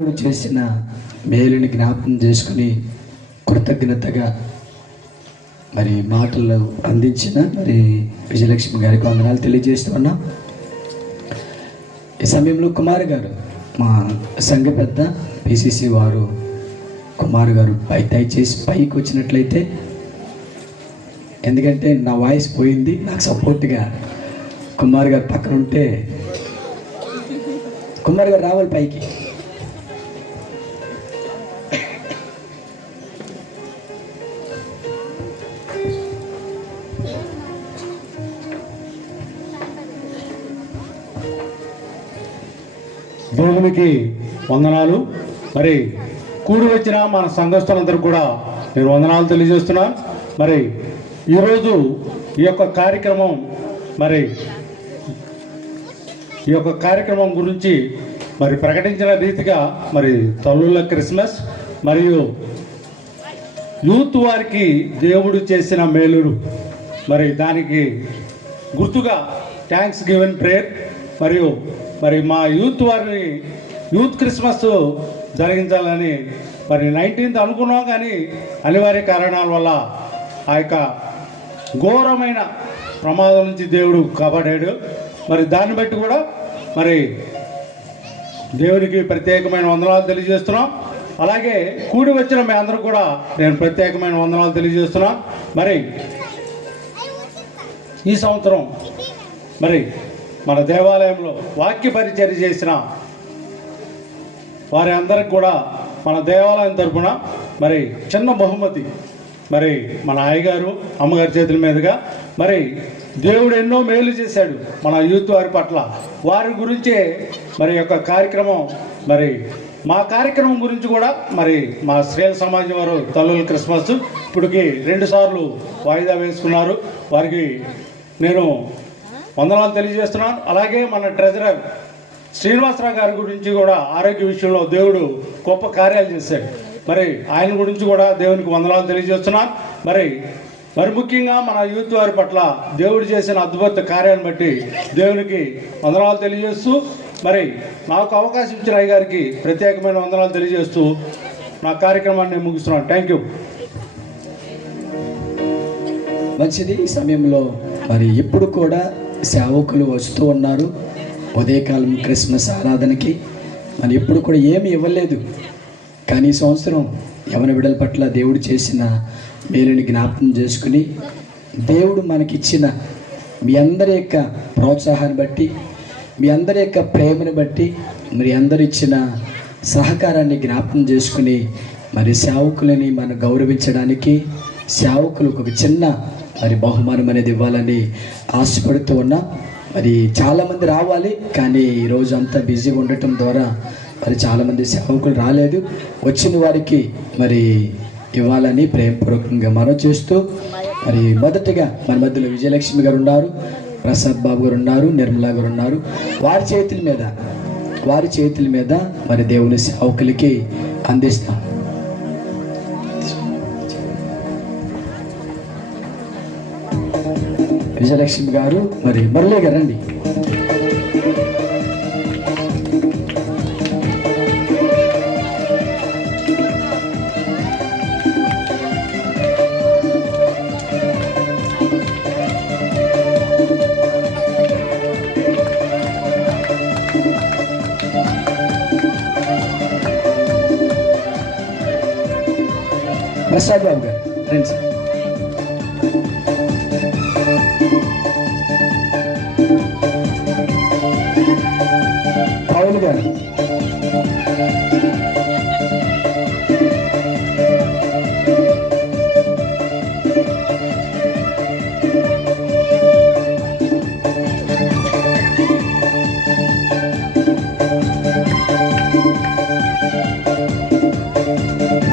చేసిన మేలుని జ్ఞాపకం చేసుకుని కృతజ్ఞతగా మరి మాటలు అందించిన మరి విజయలక్ష్మి గారికి వందనాలు తెలియజేస్తున్నాం. ఈ సమయంలో కుమార్ గారు, మా సంఘ పెద్ద పిసిసి వారు, కుమార్ గారు దయచేసి పైకి వచ్చినట్లయితే, ఎందుకంటే నా వాయిస్ పోయింది, నాకు సపోర్ట్గా కుమార్ గారు పక్కన ఉంటే, కుమార్ గారు రావాలి పైకి. దేవునికి వందనాలు. మరి కూడి వచ్చిన మన సంఘస్థులందరూ కూడా నేను వందనాలు తెలియజేస్తున్నాను. మరి ఈరోజు ఈ యొక్క కార్యక్రమం గురించి మరి ప్రకటించిన రీతిగా మరి తల్లుల క్రిస్మస్ మరియు యూత్ వారికి దేవుడు చేసిన మేలులు, మరి దానికి గుర్తుగా థ్యాంక్స్ గివెన్ ప్రేయర్ మరియు మరి మా యూత్ క్రిస్మస్ జరిగించాలని మరి 19th అనుకున్నాం, కానీ అనివార్య కారణాల వల్ల ఆ యొక్క ఘోరమైన ప్రమాదం నుంచి దేవుడు కాపాడాడు. మరి దాన్ని బట్టి కూడా మరి దేవునికి ప్రత్యేకమైన వందనాలు తెలియజేస్తున్నాం. అలాగే కూడి వచ్చిన మీ అందరూ కూడా నేను ప్రత్యేకమైన వందనాలు తెలియజేస్తున్నాం. మరి ఈ సంవత్సరం మరి మన దేవాలయంలో వాక్య పరిచర్య చేసిన వారి అందరికి కూడా మన దేవాలయం తరఫున మరి చిన్న బహుమతి మరి మన అయ్యగారు అమ్మగారి చేతుల మీదుగా, మరి దేవుడు ఎన్నో మేలు చేశాడు మన యూత్ వారి పట్ల. వారి గురించే మరి యొక్క కార్యక్రమం, మరి మా కార్యక్రమం గురించి కూడా మరి మా శ్రేయ సమాజం వారు తల్లుల క్రిస్మస్ ఇప్పటికి 2 సార్లు వాయిదా వేసుకున్నారు. వారికి నేను వందనాలు తెలియజేస్తున్నాను. అలాగే మన ట్రెజరర్ శ్రీనివాసరావు గారి గురించి కూడా ఆరోగ్య విషయంలో దేవుడు గొప్ప కార్యాలు చేశాడు. మరి ఆయన గురించి కూడా దేవునికి వందనాలు తెలియజేస్తున్నాను. మరి ముఖ్యంగా మన యూత్ వారి పట్ల దేవుడు చేసిన అద్భుత కార్యాన్ని బట్టి దేవునికి వందనాలు తెలియజేస్తూ, మరి నాకు అవకాశం ఇచ్చిన అయ్య గారికి ప్రత్యేకమైన వందనాలు తెలియజేస్తూ నా కార్యక్రమాన్ని ముగిస్తున్నాను. Thank you. మంచిది. ఈ సమయంలో మరి ఇప్పుడు కూడా సేవకులు వస్తూ ఉన్నారు ఉదయకాలం క్రిస్మస్ ఆరాధనకి. మరి ఇప్పుడు కూడా ఏమి ఇవ్వలేదు, కానీ ఈ సంవత్సరం యవన బిడ్డల పట్ల దేవుడు చేసిన మేలుని జ్ఞాపకం చేసుకుని, దేవుడు మనకిచ్చిన మీ అందరి యొక్క ప్రోత్సాహాన్ని బట్టి, మీ అందరి యొక్క ప్రేమను బట్టి, మరి అందరు ఇచ్చిన సహకారాన్ని జ్ఞాపకం చేసుకుని, మరి సేవకులని మనం గౌరవించడానికి సేవకులకు ఒక చిన్న మరి బహుమానం అనేది ఇవ్వాలని ఆశపడుతూ ఉన్నాం. మరి చాలామంది రావాలి, కానీ ఈరోజు అంతా బిజీగా ఉండటం ద్వారా మరి చాలామంది సేవకులు రాలేదు. వచ్చిన వారికి మరి ఇవ్వాలని ప్రేమపూర్వకంగా మనం చేస్తూ, మరి మొదటగా మన మధ్యలో విజయలక్ష్మి గారు ఉన్నారు, ప్రసాద్ బాబు గారు ఉన్నారు, నిర్మలా గారు ఉన్నారు. వారి చేతుల మీద మరి దేవుని సేవకులకి అందిస్తాం. విజయలక్ష్మి గారు, మరి మురళి గారు రండి. ప్రసాద్ బాబు గారు రండి సార్. పౌలు గారు,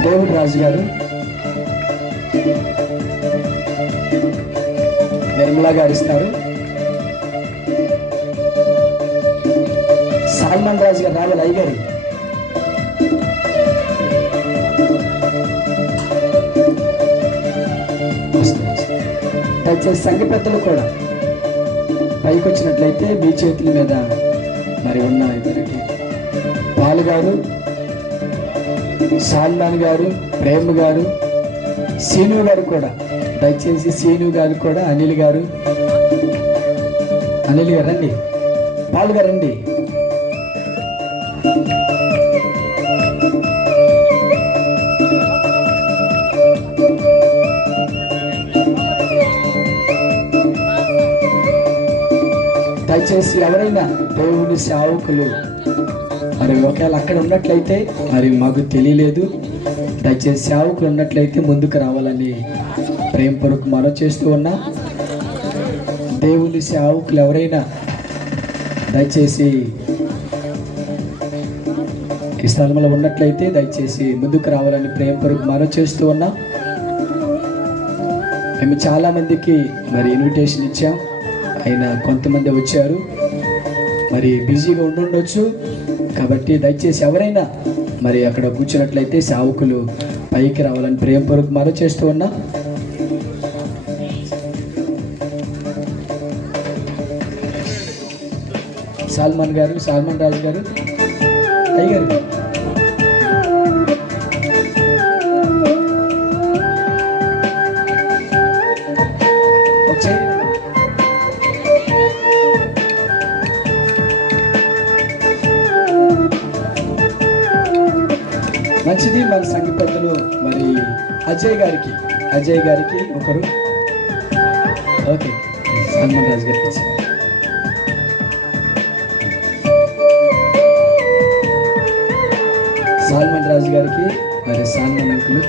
డేవిడ్ రాజు గారు, నిర్మలా గారు ఇస్తారు. సాల్మన్ రాజు గారు రావాలి. అయ్యగారు దయచేసి సంఘ పెద్దలు కూడా పైకి వచ్చినట్లయితే మీ చేతుల మీద మరి ఉన్న ఇద్దరికి పాలు గారు, సాల్మాన్ గారు, ప్రేమ్ గారు, సీను గారు కూడా, దయచేసి సీను గారు కూడా, అనిల్ గారు రండి, పాల్ గారు రండి. దయచేసి ఎవరైనా దేవుని సేవకులు మరి ఒకవేళ అక్కడ ఉన్నట్లయితే మరి మాకు తెలియలేదు, దయచేసి సేవకులు ఉన్నట్లయితే ముందుకు రావాలని ప్రేమపూర్వక మనం చేస్తూ ఉన్నా. దేవుని సేవకులు ఎవరైనా దయచేసి ఈ స్థలంలో ఉన్నట్లయితే దయచేసి ముందుకు రావాలని ప్రేమపూర్వక మనం చేస్తూ ఉన్నా. మేము చాలామందికి మరి ఇన్విటేషన్ ఇచ్చాం, అయినా కొంతమంది వచ్చారు, మరి బిజీగా ఉండొచ్చు. కాబట్టి దయచేసి ఎవరైనా మరి అక్కడ కూర్చున్నట్లయితే సేవకులు పైకి రావాలని ప్రేమపూర్వక మనం చేస్తూ ఉన్నా. సాల్మాన్ గారు, సాల్మాన్ రాజు గారు, అయ్యారు వచ్చాయి. మంచిది. మన సంఘ పెద్దలు మరి అజయ్ గారికి ఒకరు. ఓకే, సాల్మాన్ రాజు గారికి సాల్మాన్ రాజు గారికి మరి సాల్మాన్ అంకులు